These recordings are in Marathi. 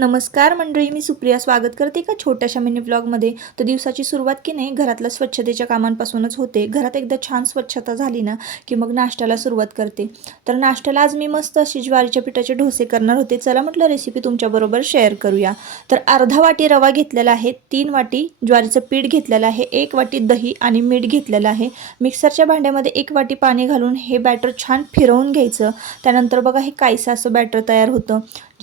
नमस्कार मंडळी, मी सुप्रिया स्वागत करते का छोट्याशा मिनी व्लॉगमध्ये. तर दिवसाची सुरुवात की नाही घरातल्या स्वच्छतेच्या कामांपासूनच होते. घरात एकदा छान स्वच्छता झाली ना की मग नाश्त्याला सुरुवात करते. तर नाश्त्याला आज मी मस्त अशी ज्वारीच्या पिठाचे डोसे करणार होते. चला म्हटलं रेसिपी तुमच्याबरोबर शेअर करूया. तर अर्धा वाटी रवा घेतलेला आहे, 3 वाटी ज्वारीचं पीठ घेतलेलं आहे, 1 वाटी दही आणि मीठ घेतलेलं आहे. मिक्सरच्या भांड्यामध्ये 1 वाटी पाणी घालून हे बॅटर छान फिरवून घ्यायचं. त्यानंतर बघा हे काहीसं असं बॅटर तयार होतं.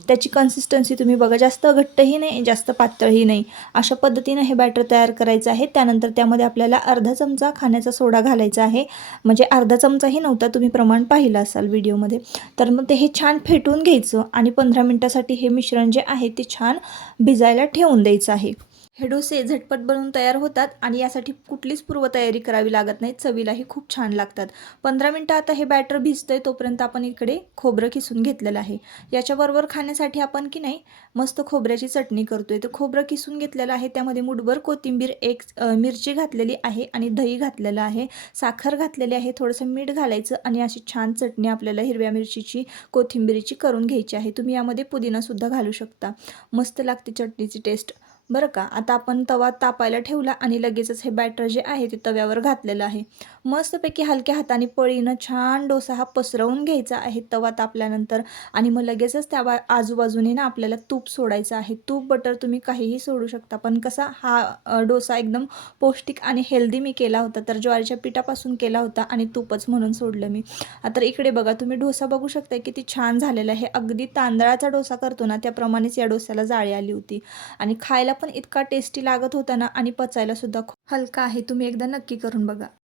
त्याची कन्सिस्टन्सी तुम्ही बघा, जास्त घट्टही नाही जास्त पातळही नाही, अशा पद्धतीने हे बॅटर तयार करायचं आहे. त्यानंतर त्यामध्ये आपल्याला अर्धा चमचा खाण्याचा सोडा घालायचा आहे. म्हणजे अर्धा चमचाही नव्हता, तुम्ही प्रमाण पाहिलं असाल व्हिडिओमध्ये. तर मग ते हे छान फेटून घ्यायचं आणि 15 मिनिटासाठी हे मिश्रण जे आहे ते छान भिजायला ठेवून द्यायचं आहे. हे डोसे झटपट बनवून तयार होतात आणि यासाठी कुठलीच पूर्वतयारी करावी लागत नाही. चवीलाही खूप छान लागतात. 15 मिनिटं आता हे बॅटर भिजतंय तोपर्यंत आपण इकडे खोबरं किसून घेतलेलं आहे. याच्याबरोबर खाण्यासाठी आपण की नाही मस्त खोबऱ्याची चटणी करतोय. तर खोबरं किसून घेतलेलं आहे, त्यामध्ये मुठभर कोथिंबीर, एक मिरची घातलेली आहे आणि दही घातलेलं आहे, साखर घातलेली आहे, थोडंसं मीठ घालायचं आणि अशी छान चटणी आपल्याला हिरव्या मिरचीची, कोथिंबीरीची करून घ्यायची आहे. तुम्ही यामध्ये पुदिनासुद्धा घालू शकता. मस्त लागते चटणीची टेस्ट बरं का. आता आपण तवा तापायला ठेवला आणि लगेचच हे बॅटर जे आहे ते तव्यावर घातलेलं आहे. मस्तपैकी हलक्या हाताने पळीनं छान डोसा हा पसरवून घ्यायचा आहे तवा तापल्यानंतर. आणि मग लगेचच त्या आजूबाजूने ना आपल्याला तूप सोडायचं आहे. तूप बटर तुम्ही काहीही सोडू शकता, पण कसा हा डोसा एकदम पौष्टिक आणि हेल्दी मी केला होता. तर ज्वारीच्या पिठापासून केला होता आणि तूपच म्हणून सोडलं मी. तर इकडे बघा, तुम्ही डोसा बघू शकता किती छान झालेला आहे. अगदी तांदळाचा डोसा करतो ना त्याप्रमाणेच या डोस्याला जाळी आली होती आणि खायला पण इतका टेस्टी लागत होता ना आणि पचायला सुद्धा खूप हलका आहे. तुम्ही एकदा नक्की करून बघा.